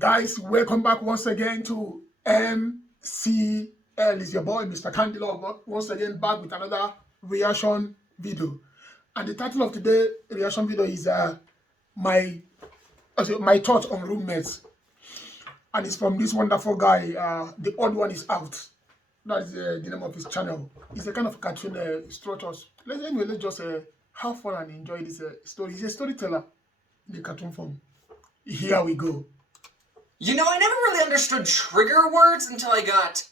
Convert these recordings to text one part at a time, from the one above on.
Guys, welcome back once again to MCL. It's your boy, MrCandyLuv, once again back with another reaction video. And the title of today's reaction video is my thoughts on roommates. And it's from this wonderful guy. The odd one is out. That's the name of his channel. It's a kind of cartoon structures. Let's just have fun and enjoy this story. He's a storyteller in the cartoon form. Here we go. You know, I never really understood trigger words until I got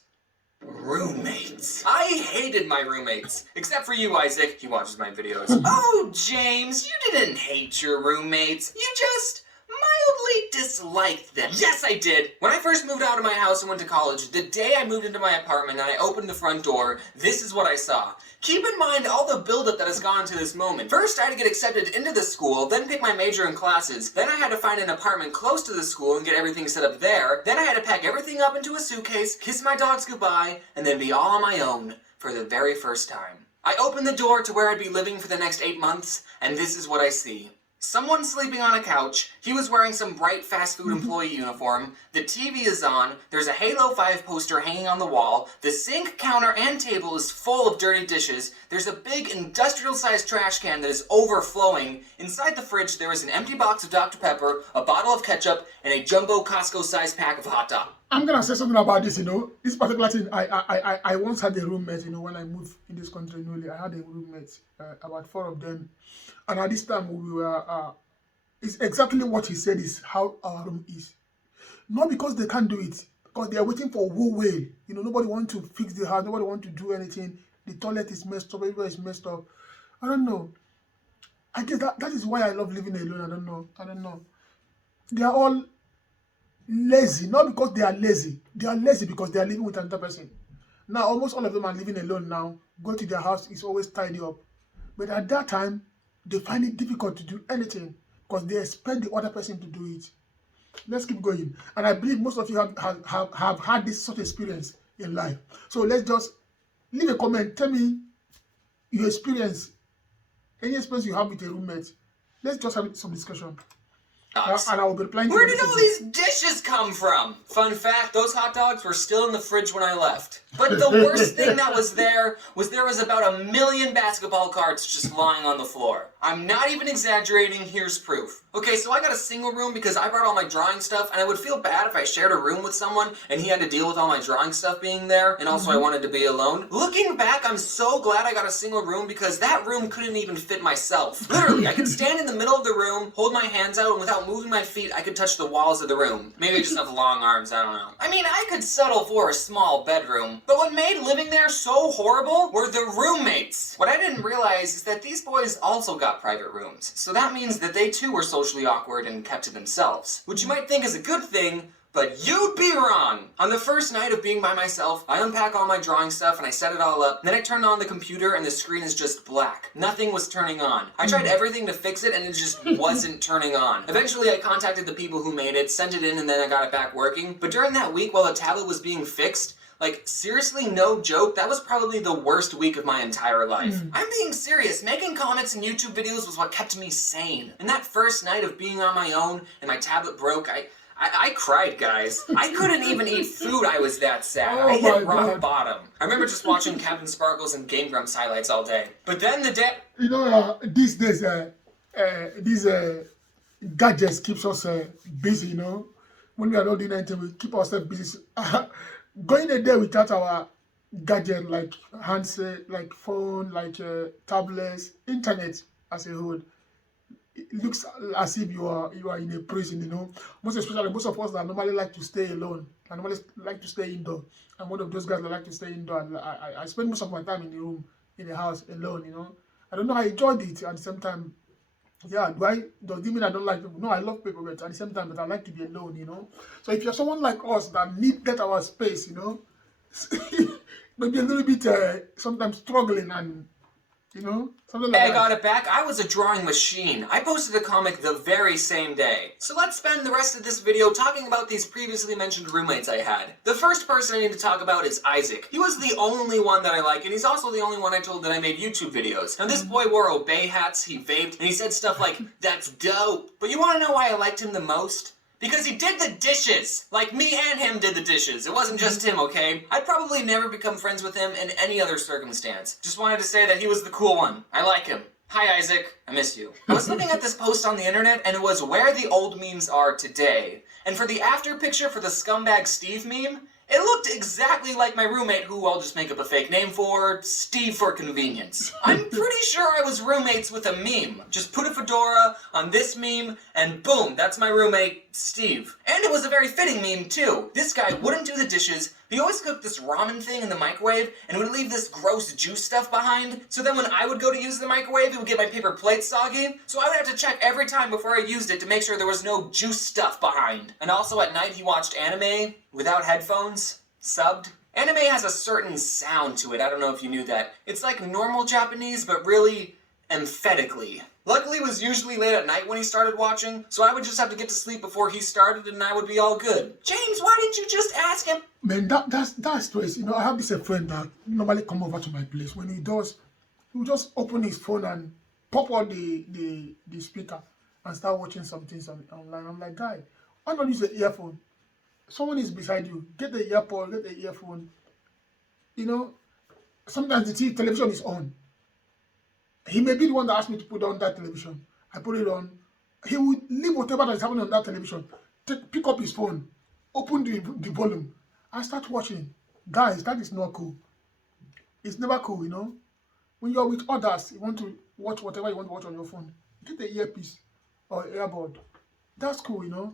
roommates. I hated my roommates. Except for you, Isaac. He watches my videos. Oh, James, you didn't hate your roommates. You just mildly disliked them. Yes, I did. When I first moved out of my house and went to college, the day I moved into my apartment and I opened the front door, this is what I saw. Keep in mind all the buildup that has gone to this moment. First, I had to get accepted into the school, then pick my major and classes. Then I had to find an apartment close to the school and get everything set up there. Then I had to pack everything up into a suitcase, kiss my dogs goodbye, and then be all on my own for the very first time. I opened the door to where I'd be living for the next 8 months, and this is what I see. Someone sleeping on a couch, he was wearing some bright fast food employee uniform, the TV is on, there's a Halo 5 poster hanging on the wall, the sink, counter, and table is full of dirty dishes, there's a big industrial-sized trash can that is overflowing, inside the fridge there is an empty box of Dr. Pepper, a bottle of ketchup, and a jumbo Costco-sized pack of hot dog. I'm gonna say something about this, this particular thing. I once had a roommate, when I moved in this country newly. I had a roommate, about 4 of them, and at this time we were. It's exactly what he said is how our room is. Not because they can't do it, because they are waiting for who will. Nobody want to fix the house. Nobody want to do anything. The toilet is messed up. Everywhere is messed up. I don't know. I guess that is why I love living alone. I don't know. They are all lazy, not because they are lazy. They are lazy because they are living with another person. Now, almost all of them are living alone now. Go to their house, it's always tidy up. But at that time, they find it difficult to do anything because they expect the other person to do it. Let's keep going. And I believe most of you have had this sort of experience in life. So let's just leave a comment. Tell me your experience, any experience you have with a roommate. Let's just have some discussion. And I will be replying. Where did all these dishes come from? Fun fact, those hot dogs were still in the fridge when I left. But the worst thing that was there was about 1 million basketball cards just lying on the floor. I'm not even exaggerating, here's proof. Okay, so I got a single room because I brought all my drawing stuff, and I would feel bad if I shared a room with someone and he had to deal with all my drawing stuff being there, and also I wanted to be alone. Looking back, I'm so glad I got a single room because that room couldn't even fit myself. Literally, I could stand in the middle of the room, hold my hands out, and without moving my feet, I could touch the walls of the room. Maybe I just have long arms, I don't know. I mean, I could settle for a small bedroom, but what made living there so horrible were the roommates. What I didn't realize is that these boys also got private rooms, so that means that they too were socially awkward and kept to themselves, which you might think is a good thing, but you'd be wrong! On the first night of being by myself, I unpack all my drawing stuff and I set it all up, then I turn on the computer and the screen is just black. Nothing was turning on. I tried everything to fix it and it just wasn't turning on. Eventually I contacted the people who made it, sent it in, and then I got it back working, but during that week while the tablet was being fixed, like, seriously, no joke, that was probably the worst week of my entire life. I'm being serious, making comics and YouTube videos was what kept me sane. And that first night of being on my own and my tablet broke, I cried, guys. I couldn't even eat food, I was that sad. I hit rock bottom. I remember just watching Captain Sparkles and Game Grumps highlights all day. But then the day... These days, these gadgets keeps us busy, When we are not doing anything, we keep ourselves busy. Going a day without our gadget, like handset, like phone, like tablets, internet as a whole, it looks as if you are in a prison, Most especially, most of us that normally like to stay alone, and normally like to stay indoor. I'm one of those guys that like to stay indoor. And I spend most of my time in the room, in the house, alone, I don't know, I enjoyed it at the same time. Yeah, does it mean I don't like people? No, I love people, but at the same time, but I like to be alone, So if you're someone like us that need that our space, maybe a little bit sometimes struggling and something like I got it back. I was a drawing machine. I posted a comic the very same day. So let's spend the rest of this video talking about these previously mentioned roommates I had. The first person I need to talk about is Isaac. He was the only one that I like, and he's also the only one I told that I made YouTube videos. Now this boy wore obey hats, he vaped, and he said stuff like, "That's dope." But you wanna know why I liked him the most? Because he did the dishes! Like, me and him did the dishes. It wasn't just him, okay? I'd probably never become friends with him in any other circumstance. Just wanted to say that he was the cool one. I like him. Hi, Isaac. I miss you. I was looking at this post on the internet, and it was where the old memes are today. And for the after picture for the scumbag Steve meme, it looked exactly like my roommate, who I'll just make up a fake name for, Steve for convenience. I'm pretty sure I was roommates with a meme. Just put a fedora on this meme, and boom, that's my roommate, Steve. And it was a very fitting meme, too. This guy wouldn't do the dishes. He always cooked this ramen thing in the microwave, and would leave this gross juice stuff behind. So then when I would go to use the microwave, it would get my paper plate soggy. So I would have to check every time before I used it to make sure there was no juice stuff behind. And also at night, he watched anime without headphones, subbed. Anime has a certain sound to it. I don't know if you knew that. It's like normal Japanese, but really emphatically. Luckily, it was usually late at night when he started watching, so I would just have to get to sleep before he started and I would be all good. James, why didn't you just ask him? Man, that's stress. You know, I have this a friend that normally come over to my place. When he does, he will just open his phone and pop on the speaker and start watching some things online. I'm like, guy, why not use the earphone? Someone is beside you. Get the earphone, get the earphone. You know, sometimes the television is on. He may be the one that asked me to put on that television. I put it on. He would leave whatever that is happening on that television, pick up his phone, open the volume, and start watching. Guys, that is not cool. It's never cool, you know. When you're with others, you want to watch whatever you want to watch on your phone. Get the earpiece or earbud. That's cool, you know.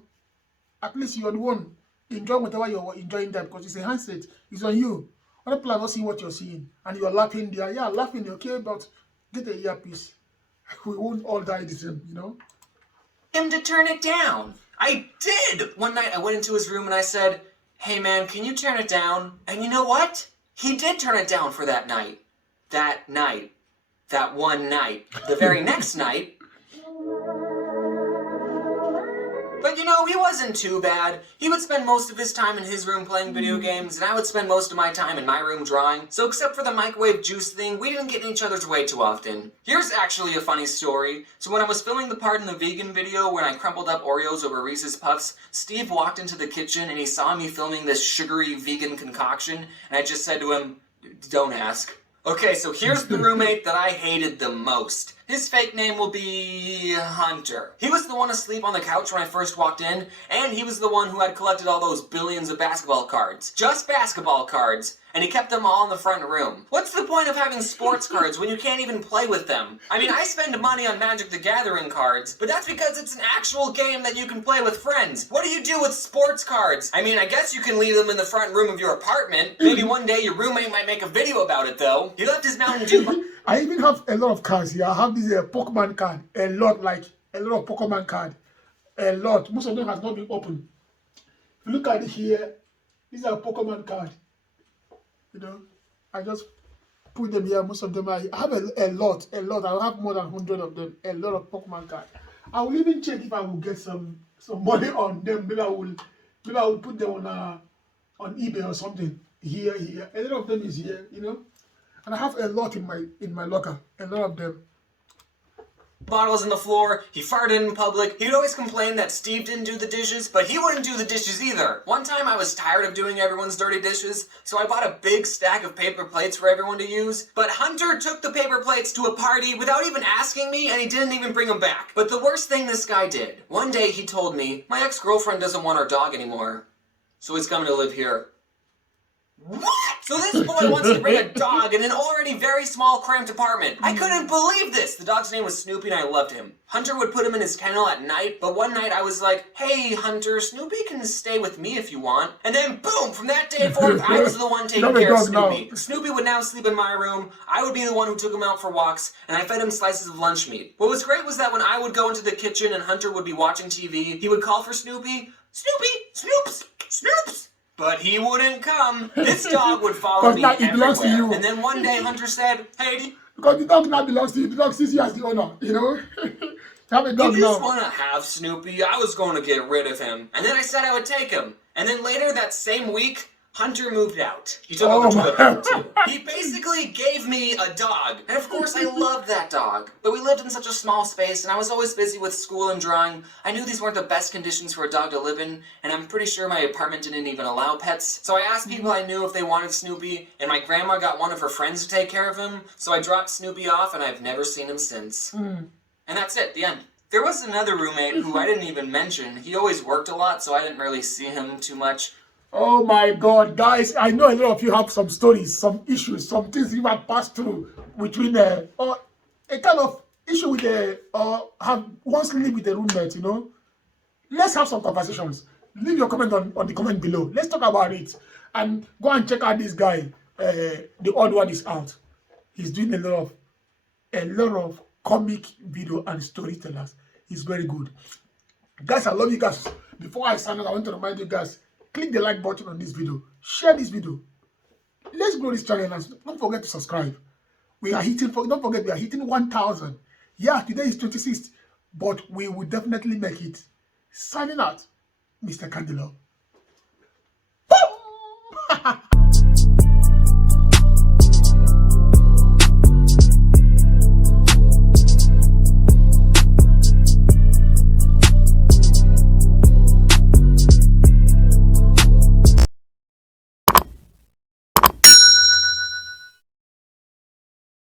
At least you're the one enjoying whatever you're enjoying there because it's a handset. It's on you. Other people are not seeing what you're seeing. And you're laughing there. Yeah, laughing, okay, but get the earpiece. We won't all die the same, you know? Him to turn it down. I did! One night I went into his room and I said, hey man, can you turn it down? And you know what? He did turn it down for that night. That night. That one night. The very next night. But you know, he wasn't too bad. He would spend most of his time in his room playing video games, and I would spend most of my time in my room drawing. So except for the microwave juice thing, we didn't get in each other's way too often. Here's actually a funny story. So when I was filming the part in the vegan video when I crumpled up Oreos over Reese's Puffs, Steve walked into the kitchen and he saw me filming this sugary vegan concoction, and I just said to him, don't ask. Okay, so here's the roommate that I hated the most. His fake name will be Hunter. He was the one asleep on the couch when I first walked in, and he was the one who had collected all those billions of basketball cards. Just basketball cards. And he kept them all in the front room. What's the point of having sports cards when you can't even play with them? I mean, I spend money on Magic the Gathering cards, but that's because it's an actual game that you can play with friends. What do you do with sports cards? I mean, I guess you can leave them in the front room of your apartment. Maybe one day your roommate might make a video about it, though. He left his Mountain Dew... I even have a lot of cards here. I have this Pokemon card. A lot of Pokemon card. A lot. Most of them has not been opened. If you look at it here, these are Pokemon card. You know, I just put them here. Most of them I have a lot. I have more than 100 of them. A lot of Pokemon cards. I will even check if I will get some money on them. Maybe I will put them on eBay or something. Here. A lot of them is here. You know, and I have a lot in my locker. A lot of them. Bottles on the floor, he farted in public. He'd always complain that Steve didn't do the dishes, but he wouldn't do the dishes either. One time I was tired of doing everyone's dirty dishes, so I bought a big stack of paper plates for everyone to use. But Hunter took the paper plates to a party without even asking me, and he didn't even bring them back. But the worst thing this guy did, one day he told me, my ex-girlfriend doesn't want our dog anymore, so he's coming to live here. What? So this boy wants to bring a dog in an already very small, cramped apartment. I couldn't believe this. The dog's name was Snoopy and I loved him. Hunter would put him in his kennel at night, but one night I was like, hey, Hunter, Snoopy can stay with me if you want. And then boom, from that day forth, I was the one taking care of Snoopy. Now. Snoopy would now sleep in my room. I would be the one who took him out for walks, and I fed him slices of lunch meat. What was great was that when I would go into the kitchen and Hunter would be watching TV, he would call for Snoopy, Snoopy, Snoops, Snoops. But he wouldn't come. This dog would follow me everywhere. And then one day Hunter said, hey, because the dog now belongs to you. The dog sees you as the owner, you know? Have a dog you just want to have Snoopy? I was going to get rid of him. And then I said I would take him. And then later that same week, Hunter moved out. He took Oh all the my- toilet paper too. He basically gave me a dog. And of course I loved that dog. But we lived in such a small space and I was always busy with school and drawing. I knew these weren't the best conditions for a dog to live in, and I'm pretty sure my apartment didn't even allow pets. So I asked people I knew if they wanted Snoopy, and my grandma got one of her friends to take care of him, so I dropped Snoopy off and I've never seen him since. And that's it, the end. There was another roommate who I didn't even mention. He always worked a lot, so I didn't really see him too much. Oh my God, guys! I know a lot of you have some stories, some issues, some things you have passed through between or a kind of issue with or have once lived with a roommate. You know, let's have some conversations. Leave your comment on the comment below. Let's talk about it and go and check out this guy. The odd one is out. He's doing a lot of comic video and storytellers. He's very good. Guys, I love you guys. Before I sign out, I want to remind you guys, click the like button on this video. Share this video. Let's grow this channel and don't forget to subscribe. Don't forget we are hitting 1,000. Yeah, today is 26th, but we will definitely make it. Signing out, Mr. CandyLuv.